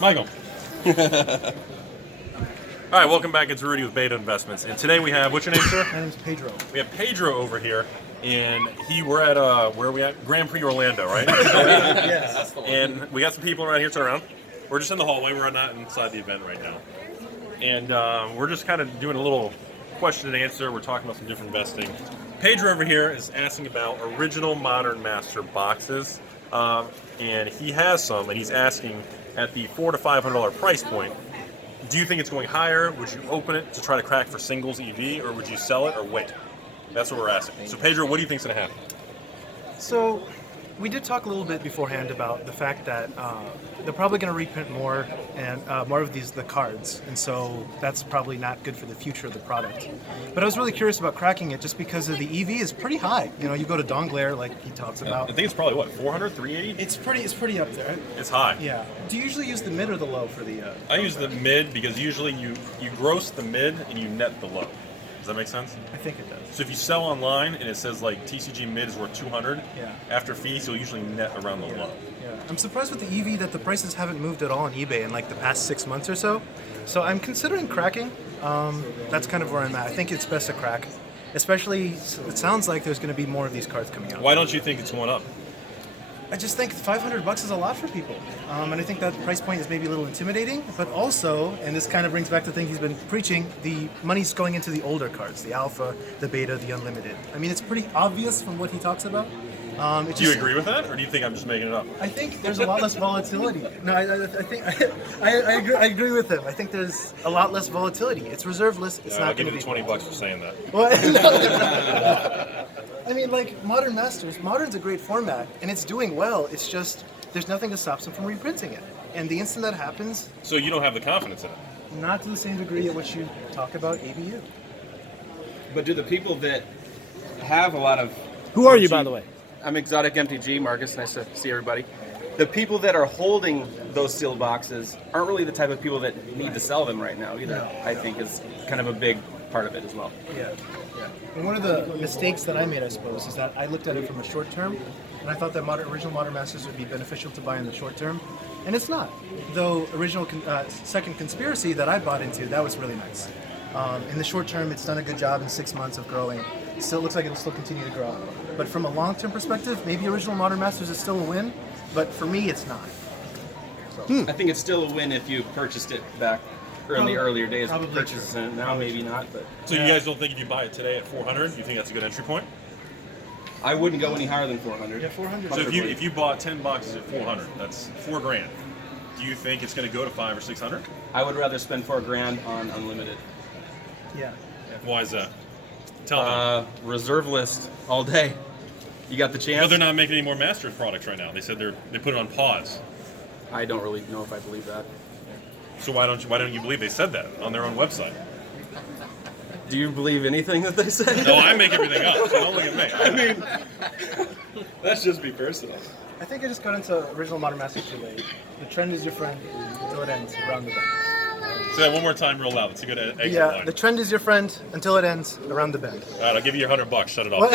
Michael. All right, welcome back. It's Rudy with Beta Investments, and today we have, what's your name, sir? My name's Pedro. We have Pedro over here, and we're at where are we at? Grand Prix Orlando, right? Yes. That's the one. And we got some people around here. Turn around. We're just in the hallway. We're not inside the event right now, and we're just kind of doing a little question and answer. We're talking about some different investing. Pedro over here is asking about original Modern Master boxes, and he has some, and he's asking at the $400 to $500 price point. Do you think it's going higher? Would you open it to try to crack for singles EV, or would you sell it or wait? That's what we're asking. So Pedro, what do you think's going to happen? So we did talk a little bit beforehand about the fact that they're probably going to reprint more and more of the cards, and so that's probably not good for the future of the product. But I was really curious about cracking it just because of the EV is pretty high. You know, you go to Donglair, like he talks about. I think it's probably what, 400, 380? It's pretty up there. It's high. Yeah. Do you usually use the mid or the low for the? I use the mid because usually you gross the mid and you net the low. Does that make sense? I think it does. So if you sell online and it says like TCG mid is worth 200, yeah. After fees you'll usually net around the low. Yeah. I'm surprised with the EV that the prices haven't moved at all on eBay in like the past 6 months or so. So I'm considering cracking. That's kind of where I'm at. I think it's best to crack, especially it sounds like there's going to be more of these cards coming out. Why don't you think it's going up? I just think $500 is a lot for people, and I think that price point is maybe a little intimidating. But also, and this kind of brings back the thing he's been preaching: the money's going into the older cards, the Alpha, the Beta, the Unlimited. I mean, it's pretty obvious from what he talks about. Do you agree with that, or do you think I'm just making it up? I think there's a lot less volatility. No, I think I agree with him. I think there's a lot less volatility. It's reserve list. It's not I'll give going you to be $20 for saying that. I mean, like Modern Masters, Modern's a great format, and it's doing well. It's just there's nothing that stops them from reprinting it. And the instant that happens, so you don't have the confidence in it. Not to the same degree at which you talk about ABU. But do the people that have a lot of... Who are you, by the way? I'm Exotic MTG, Marcus. Nice to see everybody. The people that are holding those sealed boxes aren't really the type of people that need to sell them right now either. No. I think is kind of a big part of it as well. Yeah. And one of the mistakes that I made, I suppose, is that I looked at it from a short term, and I thought that original Modern Masters would be beneficial to buy in the short term, and it's not. Though original Second Conspiracy that I bought into, that was really nice. In the short term, it's done a good job in 6 months of growing. It still looks like it'll still continue to grow. But from a long-term perspective, maybe original Modern Masters is still a win, but for me, it's not. So. I think it's still a win if you purchased it back in the earlier days. Probably Purchases it now, maybe not. But So you guys don't think if you buy it today at 400, you think that's a good entry point? I wouldn't go any higher than 400. Yeah, 400. So if you bought 10 boxes at 400, that's $4 grand. Do you think it's going to go to 500 or 600? I would rather spend $4 grand on Unlimited. Yeah. Why is that? Tell me. Reserve list all day. You got the chance. But they're not making any more Masters products right now. They said they put it on pause. I don't really know if I believe that. So why don't you believe they said that on their own website? Do you believe anything that they say? No, I make everything up, so don't look at me. I mean, that's just be personal. I think I just got into original Modern Masters too late. The trend is your friend until it ends around the bend. Say that one more time real loud. It's a good exit Yeah, line. the trend is your friend until it ends around the bend. All right, I'll give you your $100. Shut it off.